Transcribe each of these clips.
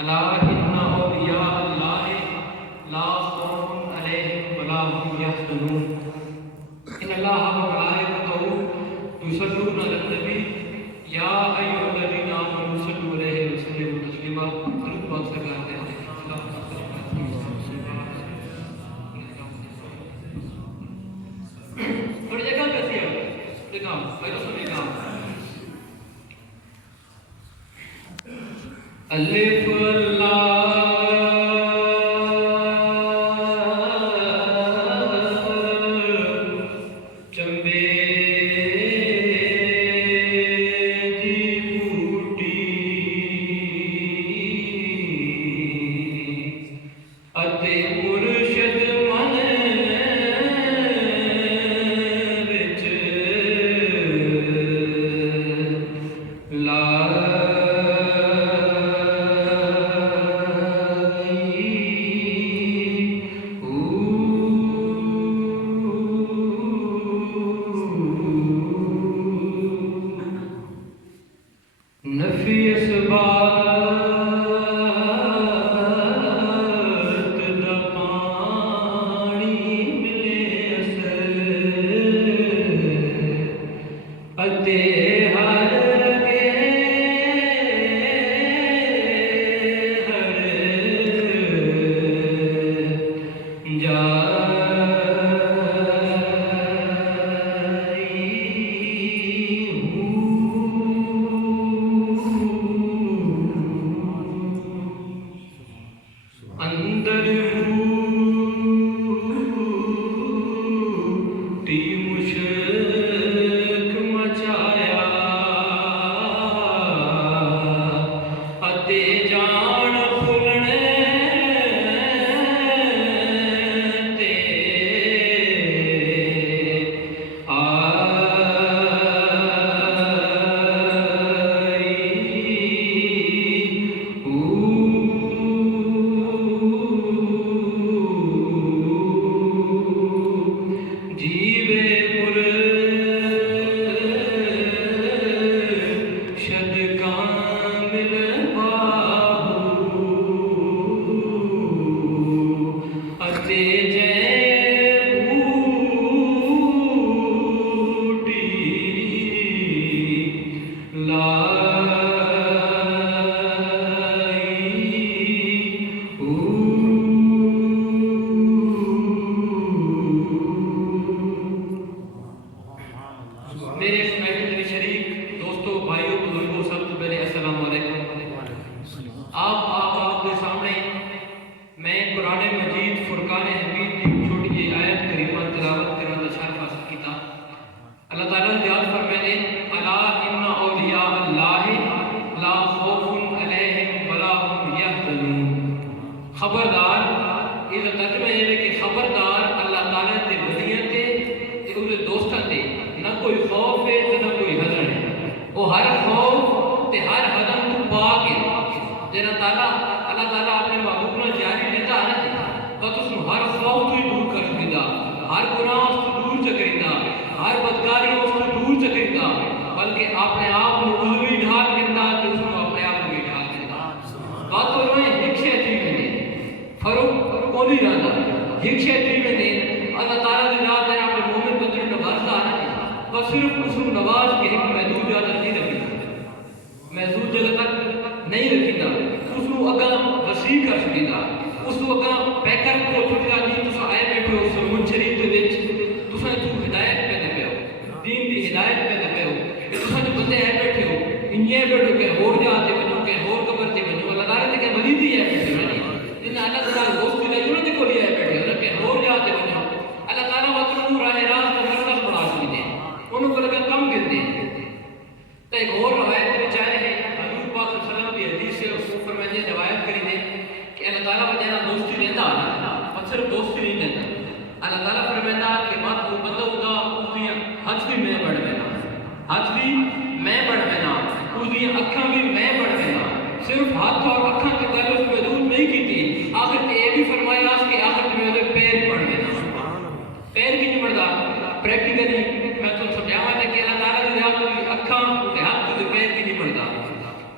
الا ان اولیاء اللہ لا خوف علیہم ولا هم یحزنون ان اللہ وملائکتہ یصلون علی النبی یا ایھا الذین آمنوا صلوا علیہ وسلموا تسلیما. درود پاک سے کہتے ہیں اور یہ کام کیسی ہے؟ یہ کام پہلے سنیں کام الف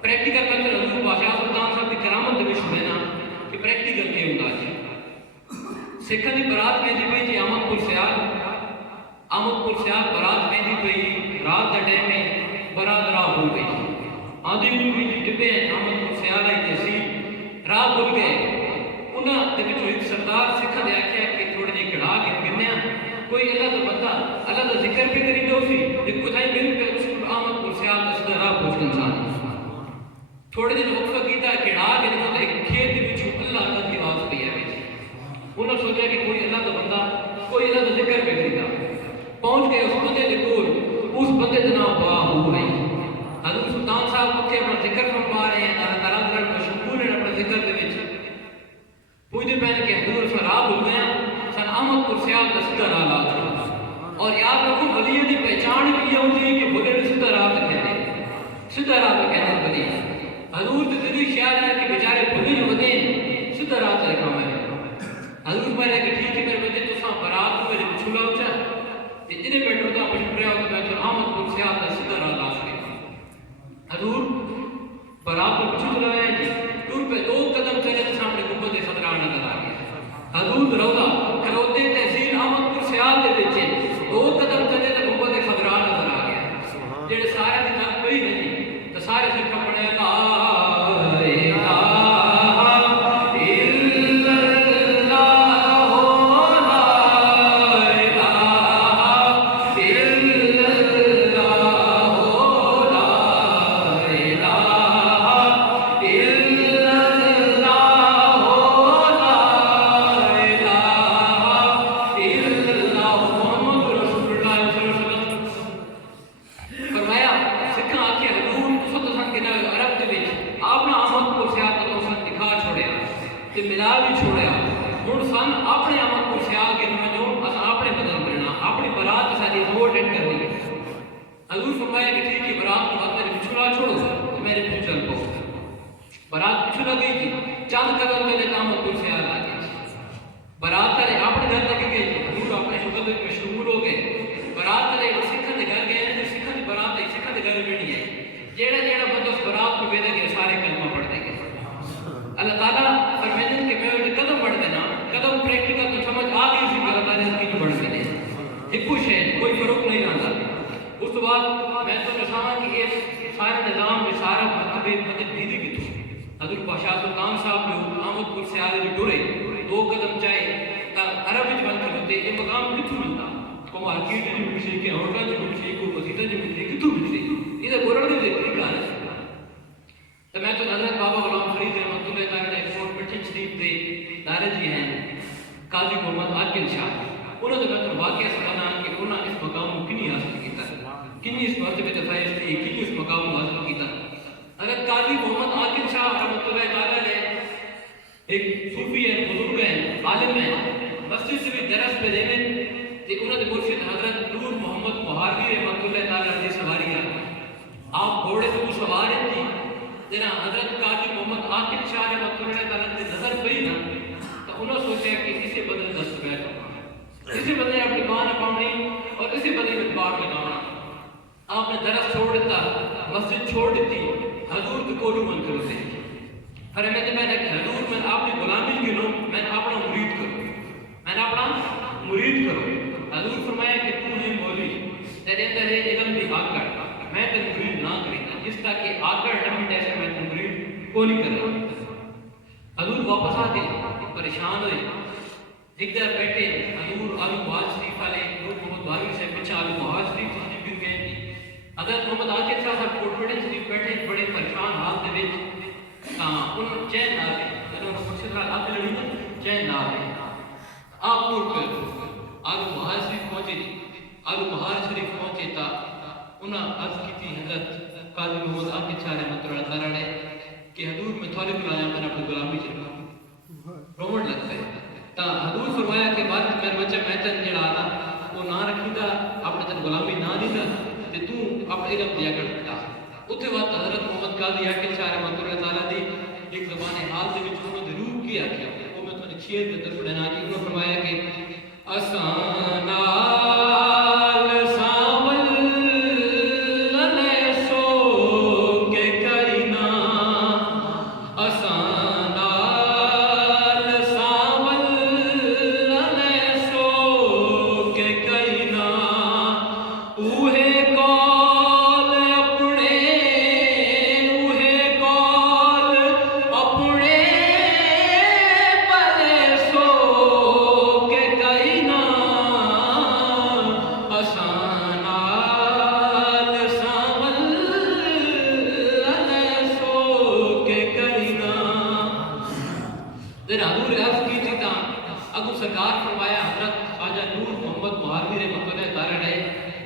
پریکٹیکل کلچر حضور بادشاہ سلطان صاحب کی کرامت ہوتا جی سکھاں دی برات ویندی پئی جی احمد پور سیال برات ویندی پئی رات دا ٹائم ہے برات راہ ہو گئی آدھی بھی ڈبے احمد پور سیال آئی تے سی راہ بھول گئے انہاں دے وچوں ایک سردار سکھاں دے آکھیا کہ تھوڑے جے کڑا کے گنیا کوئی اللہ دا بندہ اللہ دا ذکر بھی کری دو سی تے کوئی میرے پہ اس احمد پور سیال دا سدا راہ پہنچ انسان تھوڑے دن وقفہ کیتا کڑا کے دیکھو تے ایک کھیت دے وچوں اللہ دا دی آواز پئی آوے انہوں نے سوچا کہ کوئی اللہ کا بندہ کوئی اللہ کا ذکر پہ کریتا پہنچ گئے اس بندے کے کول اس بندے کا نام با ہو رہی حضرت سلطان صاحب اتنے اپنا ذکر فرما رہے ہیں اللہ تعالیٰ کے مشغول ہیں اپنے ذکر کے وچ پوچھتے پہنے کہ حضور سراب ہو گیا سن احمد پور سیال کا سدھا راہ لا چھوڑا اور یاد رکھو ولیوں کی پہچان بھی یہ ہوتی ہے کہ بولے سدھا راہ پہ کہتے ہیں سدھا راہ پہ کہتے ہیں ولی حضور تو دلی خیال ہے کہ بیچارے بلی جو ودے سدھا راہ سے کام ہے حضور میں نے کہ ٹھیک ہے میرے بندے تو ساں برات کو میرے چھولا ہو جائے جتنے بیٹھو تو مشورے ہو تو میں تو احمد پور سیال کا سدھا راہ لا چھوڑے حضور برات کو پچھو چلا ہے جی دور پہ 2 قدم چلے تو سامنے گنبد خضرا نظر آ گیا حضور روضہ کروتے تحصیل احمد پور سیال دے بچے 2 قدم چلے تو گنبد خضرا نظر آ گیا جڑے سارے دی گل کوئی نہیں تو سارے سے کپڑے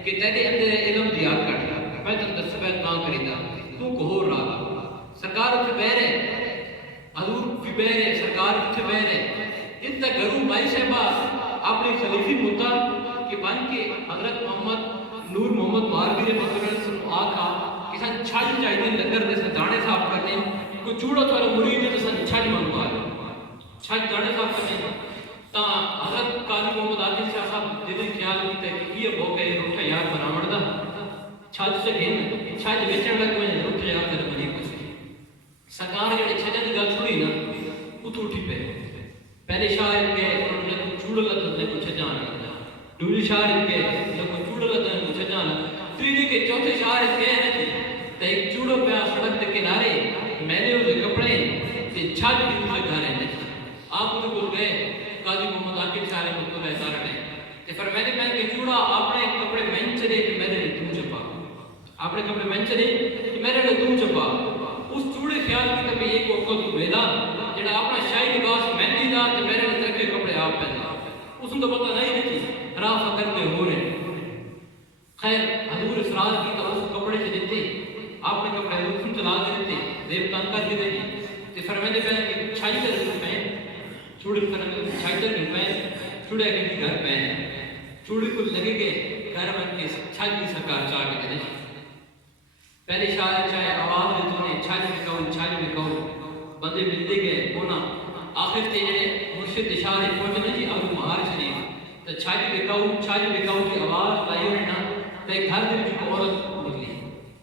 کہ تیرے اندر علم دی آگ کٹ میں تن دس بیت نہ کریدا تو کو ہو رہا سرکار اتھے بہرے حضور بھی بہرے سرکار اتھے بہرے اتنا گرو مائی صاحبہ اپنے خلیفی مدہ کہ بن کے حضرت محمد نور محمد مہاروی رحمۃ اللہ علیہ وسلم آقا کسان چھاج چاہیے لگر دے سے دانے صاف کرنے کوئی چوڑا تو مرید ہے تو چھاج منگوا چھاج دانے صاف کرنے تا حضرت قاضی محمد عادل شاہ صاحب دل خیال کیتا کہ یہ ہو گئے روٹھا یار بناون دا چھاج سے گھن چھاج بیچن لگ میں روٹھا یار تے بنی کچھ سرکار جڑے چھجن دی گل سنی نا اتھو اٹھی پے پہلے شاعر کے انہوں نے چوڑ لت نے کچھ جانا دوسری شاعر کے لوگ چوڑ لت نے کچھ جانا تیسری کے چوتھے شاعر کے نے تے ایک چوڑو پہ سڑک کے کنارے میں نے اس کپڑے تے چھاج بھی اس گھر نے آپ تو بول گئے قاضی محمد عاقب شاہ رحمۃ اللہ تعالی نے تے فرماتے میں کہ چوڑا اپنے کپڑے میں چلے کہ میرے لیے تو چپا اپنے کپڑے میں چلے کہ میرے لیے تو چپا اس چوڑے خیال کی کہ ایک وقت تو ویدا جڑا اپنا شاہی لباس مہندی دا تے میرے لیے ترکے کپڑے آپ پہندا اس کو پتہ نہیں تھی راہ فکر کے ہو رہے خیر حضور اسرار کی تو اس کپڑے سے دیتے آپ نے کپڑے اس چلا دیتے دیو تان کر کے دے تے فرماتے کہ چھائی کر میں چوڑے پر چھائی کر میں چوڑے کے گھر پہ چوڑے کو لگے گئے گھر میں کے چھائی کی سرکار چاہ کے دے پہلے شاعر چاہے آواز دے تو نے چھائی میں کہو بندے ملتے گئے ہونا آخر تے جڑے مرشد اشارے پہنچنے جی ابو مہار شریف تے چھائی میں کہو کی آواز لائی ہوئی نا تے گھر دے وچ عورت نکلی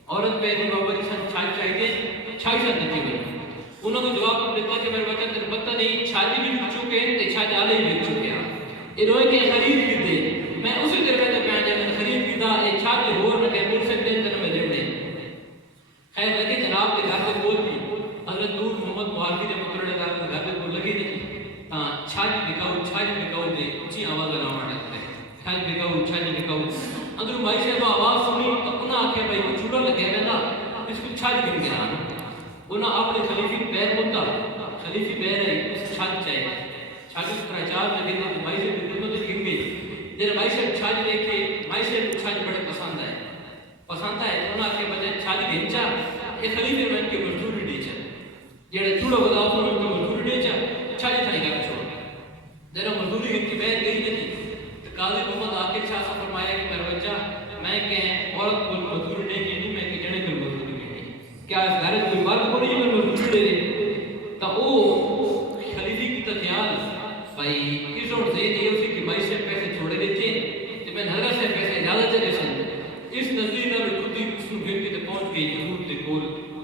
عورت پہ دی بابا جی چھائی چاہیے چھائی سے نکلی ہوئی انہوں نے جواب دیتا کہ میرے بچہ تیرے پتہ نہیں چھاجی بھی بک چکے ہیں تے چھاج آلے بھی بک چکے ہیں یہ روئے کے خرید کی دے میں اسی دیر میں پہن جائے میں خرید کی دا یہ چھاج ہور نہ کہ مجھ سے دین تن میں دیوڑے خیر لگے جناب کے گھر کے بول بھی حضرت نور محمد مہاروی رحمۃ اللہ تعالی کے گھر کے بول لگے نہیں ہاں چھاج بکاؤ دے اونچی آواز لگاؤ ہے چھاج بکاؤ اندر بھائی صاحب آواز سنی تو انہاں آکھے بھائی کو چھوڑا لگے میں نا اس کو چھاج گر گیا انہاں اپنے خلیفی پیر ہوتا خلیفی پیر ہے اس چھاج چاہیے چھاج اس طرح چار میں گرنے تو بھائی سے خدمت گر گئی جب بھائی سے چھاج دیکھے بھائی سے چھاج بڑے پسند ہے تو انہاں کے بجائے چھاج گھنچا یہ خلیفی میں ان کے مزدوری ڈیچا جڑے چوڑا بدا اس ان کے مزدوری ڈیچا چھاج تھائی گا چھوڑ جب مزدوری گھنٹی بیر گئی نہیں تو قاضی محمد عاقب شاہ سے فرمایا کہ میرا بچہ میں کہ عورت کو مزدوری نہیں کی میں کہ جڑے کو مزدوری کیا اس گھر کوئی مرد کو نہیں میں مزدوری دے رہے تو وہ خلیفی کی تو خیال بھائی اس اور زید یہ اسی کی بھائی سے پیسے چھوڑے دیتے تو میں حضرت سے پیسے اجازت چلے سن اس نزدیک میں خودی اس نے گھر کے پہنچ گئی حضور کے کول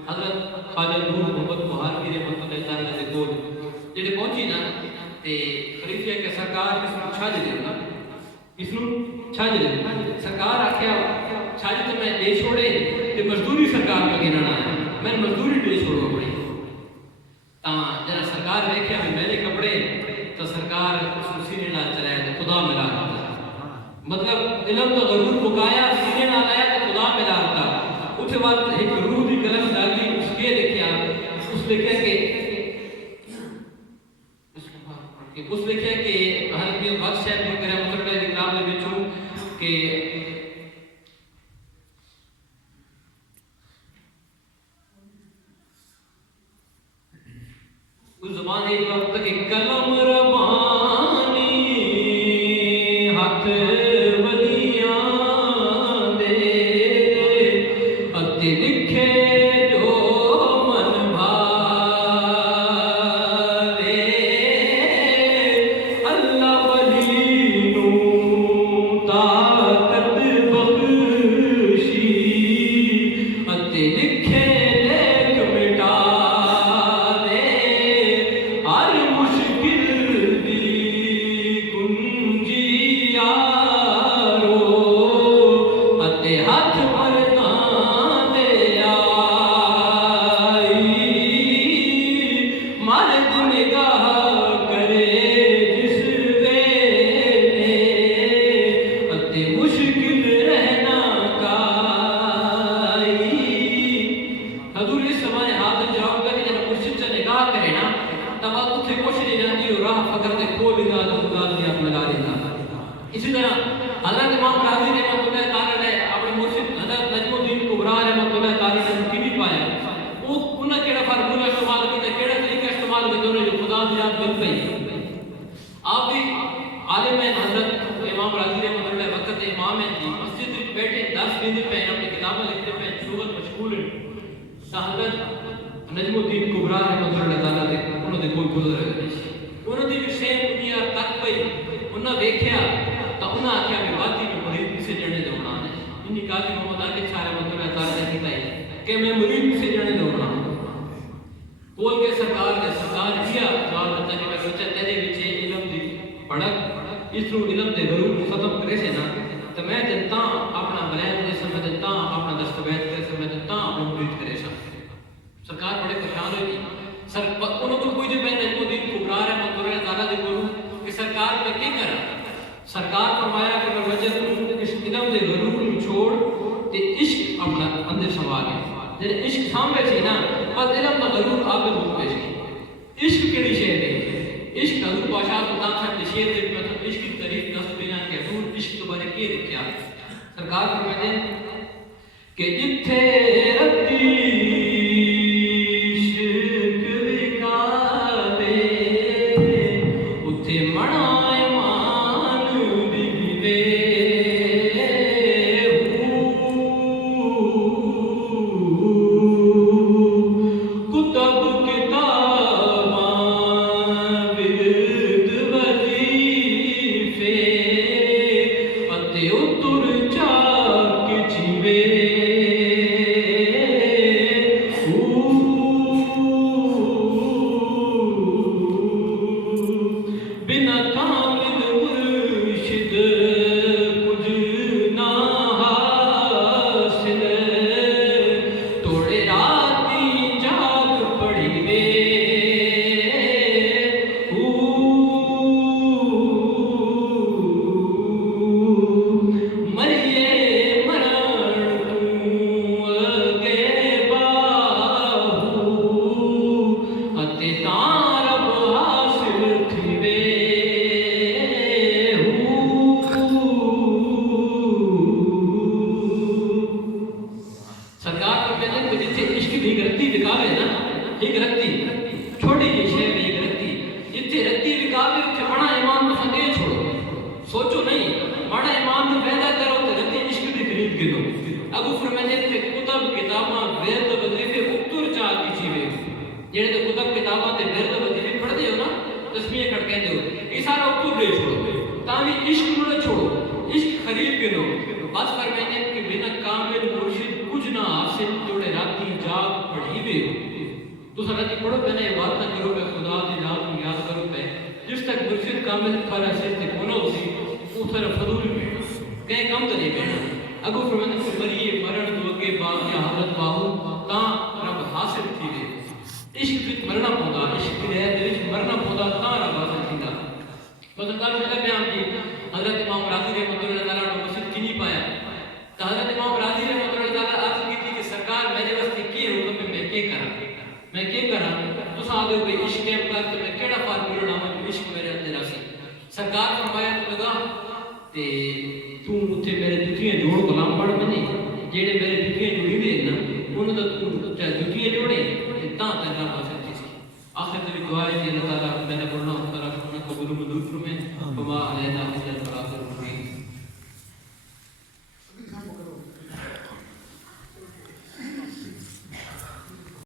حضرت خواجہ نور محمد مہاروی رحمۃ اللہ تعالی کے کول جڑے پہنچی نا تے خلیفہ کے سرکار اس کو چھاج دے نا اس کو چھاج دے سرکار آکھیا چھاج تو میں دے چھوڑے تے مزدوری سرکار کا گننا ہے میں مزدوری دے چھوڑو پڑی جرا سرکار دیکھا بھی میرے کپڑے تو سرکار اس سینے نہ چلایا تو خدا ملا دیتا مطلب علم تو ضرور پکایا سینے نہ لایا تو خدا ملا دیتا اس بعد ایک روح دی قلم ڈالی اس کے لکھیا اس لکھیا کہ حضرت بخش صاحب نے کرا مطلب دی کتاب میں وچوں کہ زبان ایک وقت کہ کلم ربانی ہاتھ ولیاں دے اتے لکھے جو من بھاوے اللہ ولی نو طاقت بخشی اتے لکھے اسی طرح حضرت امام راضی رحمۃ اللہ تعالی نے وقت امام ہیں جی مسجد میں بیٹھے 10 دن پہ اپنی کتابیں لکھتے پہ لغت مشغول ہیں حضرت نجم الدین کبرا رحمۃ اللہ تعالیٰ دے انہوں نے کوئی گزر رہے انہوں نے بھی سیم دنیا تک پئی انہوں دیکھیا تو انہوں نے آخیا میں وادی میں مرید سے جڑنے دوڑنا ہے انہی قاضی محمد عاقب صاحب رحمۃ اللہ تعالیٰ نے کہتا کہ میں مرید سے جڑنے دوڑنا بول کے سرکار کیا جواب دیتا کہ میں سوچا تیرے وچے علم دی پڑھک اس رو علم دے غرور ختم کرے سے نا تو میں جنتا اپنا بلند دے سمجھ جنتا اپنا دستویز کرے سمجھ جنتا اپنا مرید کرے سا سرکار بڑے پریشان ہوئی انہوں کو کوئی جو میں نجم الدین کبرا رحمۃ اللہ تعالیٰ دے بولوں کہ سرکار میں کیا کرا سرکار فرمایا کہ اگر وجہ اس علم دے غرور چھوڑ تے عشق اپنا اندر سوا گئے جب عشق سامنے سی نا بس علم کا غرور آپ کو پیش کی عشق کیڑی شے ہے عشق حضور بادشاہ سلطان صاحب نے شعر دے مطلب عشق کی تعریف دس بیان کے حضور عشق کے بارے کیا لکھا سرکار فرماتے ہیں کہ جتھے رتی آخر میں دعا ہے کہ اللہ تعالیٰ میں نے پڑھنا ہوتا ہے قبول منظور فرمائے وما علینا